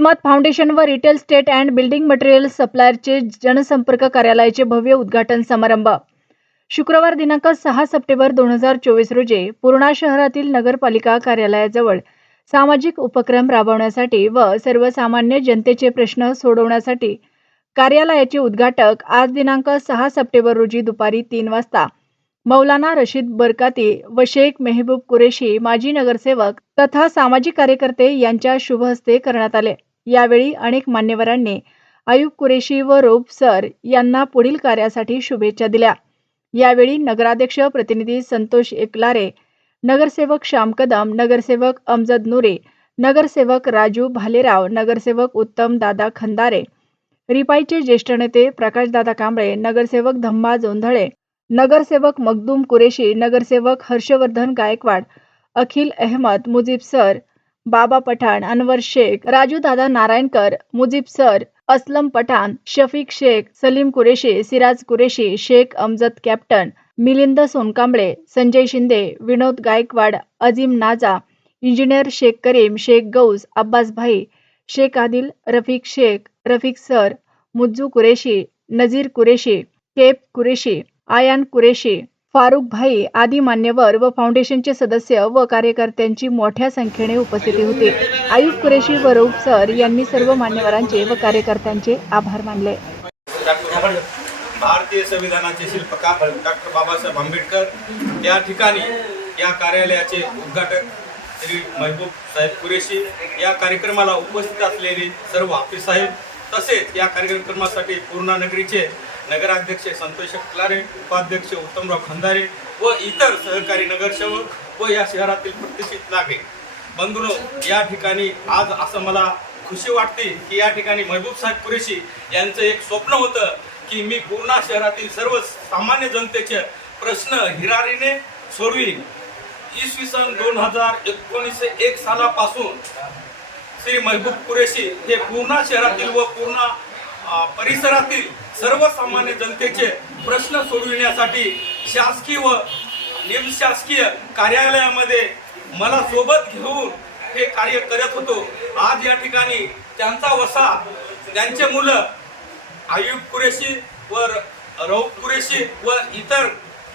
खिदमत फाउंडेशन व retail state and building material सप्लायरचे जनसंपर्क कार्यालयाचे भव्य उद्घाटन समारंभ. शुक्रवार दिनांक सहा सप्टेंबर दोन हजार चोवीस रोजी पूर्णा शहरातील नगरपालिका कार्यालयाजवळ सामाजिक उपक्रम राबवण्यासाठी व सर्वसामान्य जनतेचे प्रश्न सोडवण्यासाठी कार्यालयाचे उद्घाटक आज दिनांक सहा सप्टेंबर रोजी दुपारी तीन वाजता. मौलाना रशीद बरकाती व शेख मेहबूब कुरेशी माजी नगरसेवक तथा सामाजिक कार्यकर्ते यांच्या शुभ हस्ते करण्यात आले. यावेळी अनेक मान्यवरांनी आयुब कुरेशी व रोब सर यांना पुढील कार्यासाठी शुभेच्छा दिल्या. यावेळी नगराध्यक्ष प्रतिनिधी संतोष एकलारे नगरसेवक श्याम कदम नगरसेवक अमजद नुरे नगरसेवक राजू भालेराव नगरसेवक उत्तम दादा खंदारे रिपाईचे ज्येष्ठ नेते प्रकाशदादा कांबळे नगरसेवक धम्मा जोंधळे नगरसेवक मखदूम कुरेशी नगरसेवक Harshvardhan Gaikwad Akhil Ahmed Mujeeb sir Baba Pathan Anwar Shaikh Raju Dada Narayankar Mujeeb sir Aslam Pathan Shafiq Shaikh Salim Qureshi Siraj Qureshi Shaikh Amjad captain Milind Sonkamble Sanjay Shinde Vinod Gaikwad Azim Naja engineer Shaikh Karim Shaikh Gaus Abbas bhai Shaikh Adil Rafiq Shaikh Rafiq sir Mujju Qureshi Nazir Qureshi Cape Qureshi Ayan Qureshi Farukh bhai आदी मान्यवर व फाउंडेशनचे सदस्य व कार्यकर्त्यांची मोठ्या संख्येने उपस्थिती होती. आयुब कुरेशी व रऊफ सर यांनी सर्व मान्यवरांचे व कार्यकर्त्यांचे आभार मानले. भारतीय संविधानाचे शिल्पकार डॉक्टर बाबासाहेब आंबेडकर या ठिकाणी या कार्यालयाचे उद्घाटक श्री महबूब साहेब कुरेशी या कार्यक्रमाला उपस्थित असलेले सर्व हाफिज साहेब तसेच या कार्यक्रमासाठी पूर्णा नगरीचे नगराध्यक्ष संतोष क्लारे उपाध्यक्ष उत्तमराव खंदारे व इतर सहकारी नगरसेवक व या शहरातील प्रतिष्ठित नागरिक. बंधुनो या ठिकाणी आज असं मला खुशी वाटते की या ठिकाणी महबूब साहेब कुरेशी यांचं एक स्वप्न होतं की मी पूर्णा शहरातील सर्व सामान्य जनतेचे प्रश्न हिरारीने सोडवीन. इसवी सन दोन हजार एकोणीसशे एक सालापासून श्री महबूब कुरेशी हे पूर्णा शहरातील व पूर्णा परिसरातील सर्वसामान्य जनतेचे प्रश्न सोडविण्यासाठी शासकीय व निमशासकीय कार्यालयामध्ये मला सोबत घेऊन हे कार्य करत होतो. आज या ठिकाणी त्यांचा वसा त्यांचे मुलं आयुब कुरेशी व र- रऊफ कुरेशी व इतर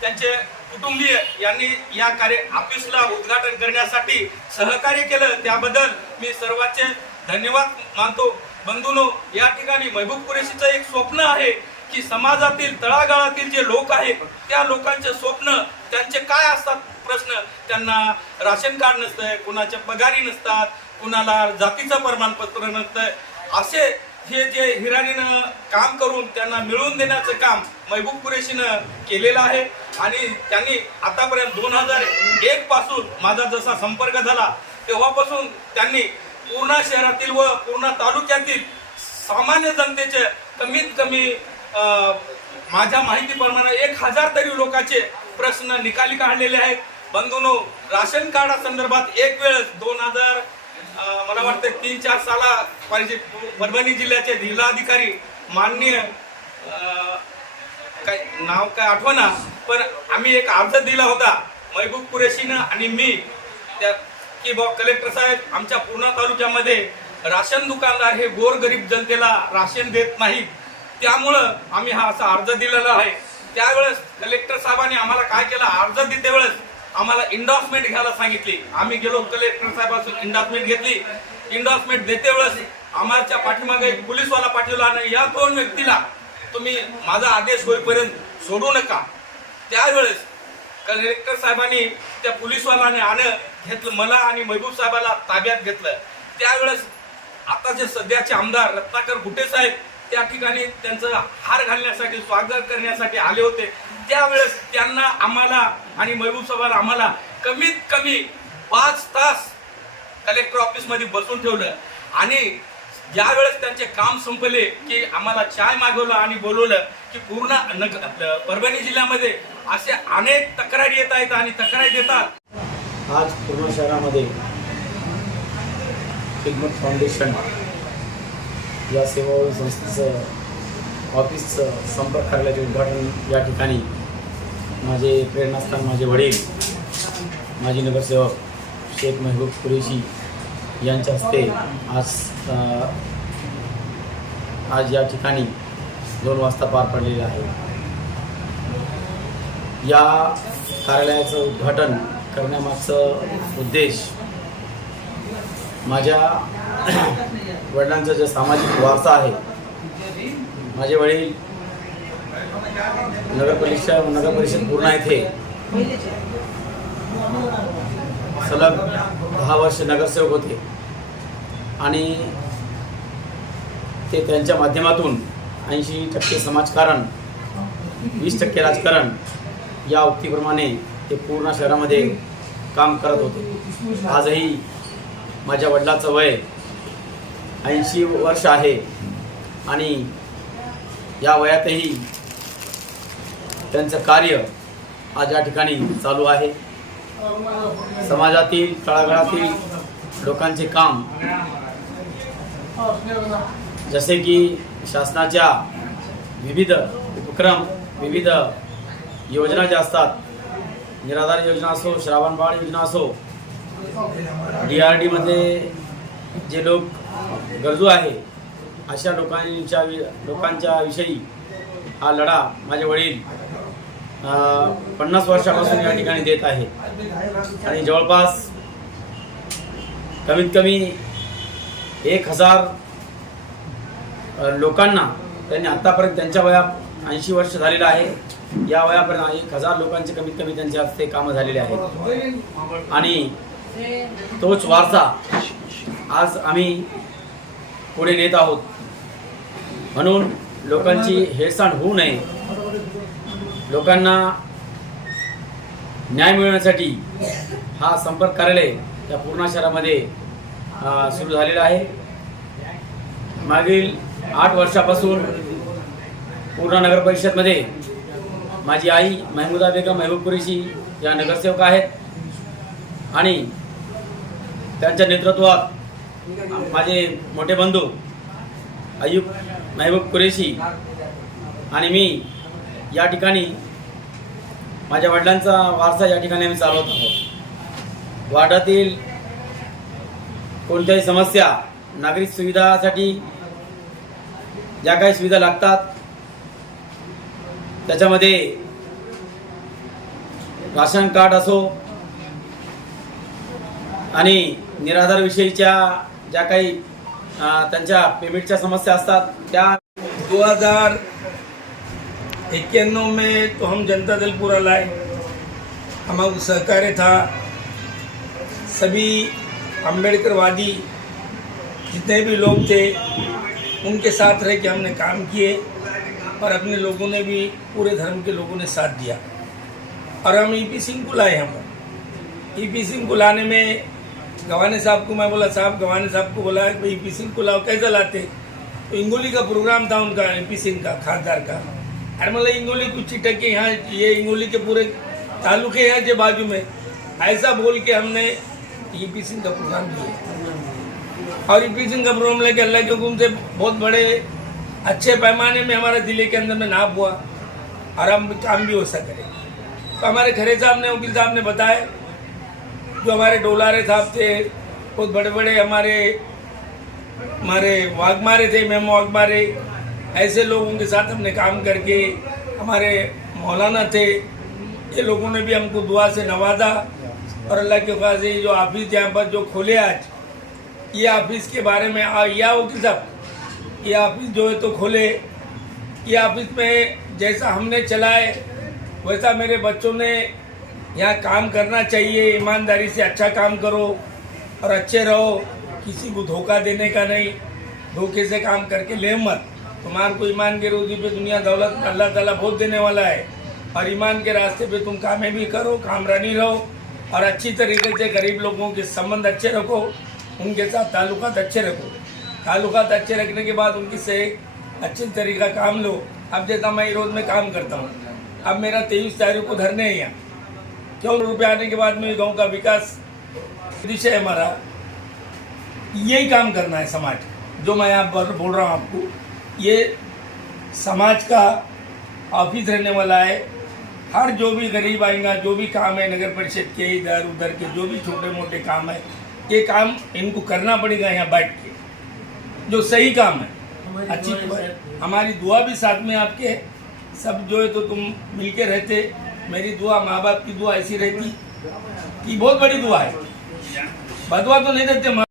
त्यांचे कुटुंबीय यांनी या कार्य ऑफिसला उद्घाटन करण्यासाठी सहकार्य केलं. त्याबद्दल मी सर्वांचे धन्यवाद मानतो. बंधूनो या ठिकाणी महबूब कुरेशीचं एक स्वप्न आहे की समाजातील तळागाळातील जे लोक आहेत त्या लोकांचे स्वप्न त्यांचे काय असतात प्रश्न त्यांना राशन कार्ड नसतंय कुणाच्या पगारी नसतात कुणाला जातीचं प्रमाणपत्र नसतंय असे हे जे हिराणीनं काम करून त्यांना मिळवून देण्याचं काम महबूब कुरेशीनं केलेलं आहे. आणि त्यांनी आतापर्यंत दोन हजार एक पासून माझा जसा संपर्क झाला तेव्हापासून त्यांनी पूर्णा शहरातील व पूर्णा तालुक्यातील सामान्य जनतेचे कमीत कमी माझ्या माहितीप्रमाणे एक हजार तरी लोकांचे प्रश्न निकाली काढलेले आहेत. बंधूनो राशन कार्डा संदर्भात एक वेळेस दोन हजार मला वाटतं तीन चार साला पाहिजे. परभणी जिल्ह्याचे जिल्हाधिकारी माननीय काय नाव काय आठवना पण आम्ही एक अर्ज दिला होता. महबूब कुरेशीनं आणि मी त्या की बा कलेक्टर साहेब आमच्या पूर्णा तालुक्यामध्ये राशन दुकानदार हे गोरगरीब जनतेला राशन देत नाहीत. त्यामुळं आम्ही हा असा अर्ज दिलेला आहे. त्यावेळेस कलेक्टर साहेबांनी आम्हाला काय केलं? अर्ज देते वेळेस आम्हाला इंडॉसमेंट घ्यायला सांगितली. आम्ही गेलो कलेक्टर साहेबांसून इंडॉसमेंट घेतली. इंडॉसमेंट देते वेळेस आम्हाच्या पाठीमागे एक पोलीसवाला पाठवला आणि या दोन व्यक्तीला तुम्ही माझा आदेश होईपर्यंत सोडू नका. त्यावेळेस कलेक्टर साहेबांनी त्या पोलीसवालाने आणं घेतलं मला आणि महबूब साहेबाला ताब्यात घेतलं त्यावेळेस आता जे सध्याचे आमदार रत्नाकर गुटे साहेब त्या ठिकाणी त्यांचं हार घालण्यासाठी स्वागत करण्यासाठी आले होते. त्यावेळेस त्यांना आम्हाला आणि महबूब साहेबाला आम्हाला कमीत कमी पाच तास कलेक्टर ऑफिसमध्ये बसून ठेवलं. आणि ज्यावेळेस त्यांचे काम संपले की आम्हाला चाय मागवलं आणि बोलवलं की पूर्ण नग परभणी जिल्ह्यामध्ये असे अनेक तक्रारी येत आहेत आणि तक्रारी देतात. आज पूर्ण शहरामध्ये हिगमत फाउंडेशन या सेवा संस्थेचं ऑफिसचं संपर्क कार्यालयाचे उद्घाटन या ठिकाणी माझे प्रेरणास्थान माझे वडील माजी नगरसेवक शेख मेहबूब कुरेशी यांच्या हस्ते आज आज या ठिकाणी दोन वाजता पार पडलेले आहे. या कार्यालयाचं उद्घाटन करण्यामागचं उद्देश माझ्या वडिलांचा जो सामाजिक वारसा आहे माझे वडील नगरपरिषद नगरपरिषद पूर्ण पूर्णा येथे सलग दहा वर्ष नगरसेवक होते. आणि ते त्यांच्या माध्यमातून ऐंशी टक्के समाजकारण वीस टक्के राजकारण या उक्तीप्रमाणे ते पूर्ण शहरामध्ये काम करत होते. आजही माझ्या वडिलाचं वय ऐंशी वर्ष आहे आणि या वयातही त्यांचं कार्य आज या ठिकाणी चालू आहे. समाजातील तळागाळातील लोकांचे काम जसे की शासनाच्या विविध उपक्रम विविध योजना ज्या असतात निराधार योजना असो श्रावणबाळ योजना असो डी आर डीमध्ये जे लोक गरजू आहे अशा लोकांच्या वि- लोकांच्या विषयी हा लढा माझे वडील पन्नास वर्षापासून या ठिकाणी देत आहे. आणि जवळपास कमीत कमी एक हजार लोकांना त्यांनी आत्तापर्यंत त्यांच्या वया ऐंशी वर्ष झालेलं आहे. या वयापर्यंत एक हजार लोकांचे कमीत कमी त्यांच्या हस्ते कामं झालेले आहेत. आणि तोच वारसा आज आम्ही पुढे नेत आहोत. म्हणून लोकांची हेळसांड होऊ नये. लोकांना न्याय मिळवण्यासाठी हा संपर्क कार्यालय या पूर्णा शहरामध्ये सुरू झालेला आहे. मागील आठ वर्षापासून पूर्णा नगर परिषदमध्ये माझी आई महमुदा बेगम महबूब कुरेशी या नगरसेवक आहेत. आणि त्यांच्या नेतृत्वात माझे मोठे बंधू अयुब महबूब कुरेशी आणि मी या ठिकाणी माझ्या वडिलांचा वारसा या ठिकाणी आम्ही चालवत आहोत. वार्डातील कोणत्याही समस्या नागरिक सुविधासाठी ज्या काही सुविधा लागतात त्याच्यामध्ये राशन कार्ड असो आणि निराधार विषयीच्या ज्या काही त्यांच्या पेमेंटच्या समस्या असतात त्या दो हजार इक्यानवे में तो हम जनता दल पूरा लाए। हमारा सहकार्य था सभी अम्बेडकरवादी जितने भी लोग थे उनके साथ रह के हमने काम किए। और अपने लोगों ने भी, पूरे धर्म के लोगों ने साथ दिया। और हम ईपी सिंह को लाए हम। ईपी सिंह को लाने में गवाने साहब को मैं बोला, साहब, गवाने साहब को बोला भाई ईपी सिंह को लाओ, कैसे लाते? तो इंगोली का प्रोग्राम था उनका ईपी सिंह का, खासदार का। अरे मतलब इंगोली कुछ चिटक के यहाँ ये इंगोली के पूरे तालुके हैं जो बाजू में। ऐसा बोल के हमने ईपी सिंह का प्रोग्राम किया और ईपी सिंह का प्रोग्राम लेके अल्लाह के हुक्म से बहुत बड़े अच्छे पैमाने में हमारे ज़िले के अंदर में नाप हुआ और हम काम भी वैसा करें। तो हमारे खरे साहब ने वकील साहब ने बताया जो हमारे डोलारे साहब थे बहुत बड़े बड़े हमारे हमारे वाघमारे थे मेमो वाघमारे ऐसे लोगों के साथ हमने काम करके हमारे मौलाना थे। ये लोगों ने भी हमको दुआ से नवाजा और अल्लाह के ये जो ऑफ़िस यहाँ पर जो खोले आज ये ऑफ़िस के बारे में आ, या वकील साहब ये ऑफ़िस जो है तो खोले ये ऑफ़िस में जैसा हमने चलाए, वैसा मेरे बच्चों ने यहाँ काम करना चाहिए, ईमानदारी से अच्छा काम करो और अच्छे रहो। किसी को धोखा देने का नहीं, धोखे से काम करके ले मत। तुम्हारे को ईमान के रोजी पे दुनिया दौलत, अल्लाह ताला बहुत देने वाला है। और ईमान के रास्ते पे तुम कामें भी करो, कामरानी रहो और अच्छी तरीके से गरीब लोगों के संबंध अच्छे रखो, उनके साथ ताल्लुकात अच्छे रखो। ताल्लुकात अच्छे रखने के बाद उनकी से अच्छी तरीका काम लो। अब जैसा मैं रोज में काम करता हूँ। अब मेरा तेईस तारीख को धरने है यहाँ। चौदह रुपये आने के बाद में गाँव का विकास विषय है हमारा। यही काम करना है समाज। जो मैं यहाँ पर बोल रहा हूँ आपको, ये समाज का ऑफ़िस रहने वाला है। हर जो भी गरीब आएगा, जो भी काम है नगर परिषद के, इधर उधर के, जो भी छोटे मोटे काम है, ये काम इनको करना पड़ेगा यहाँ बैठ के। जो सही काम है। अच्छी हमारी दुआ भी साथ में आपके है। सब जो है तो तुम मिलके रहते। मेरी दुआ माँ बाप की दुआ ऐसी रहती कि बहुत बड़ी दुआ है। बदवा तो नहीं देते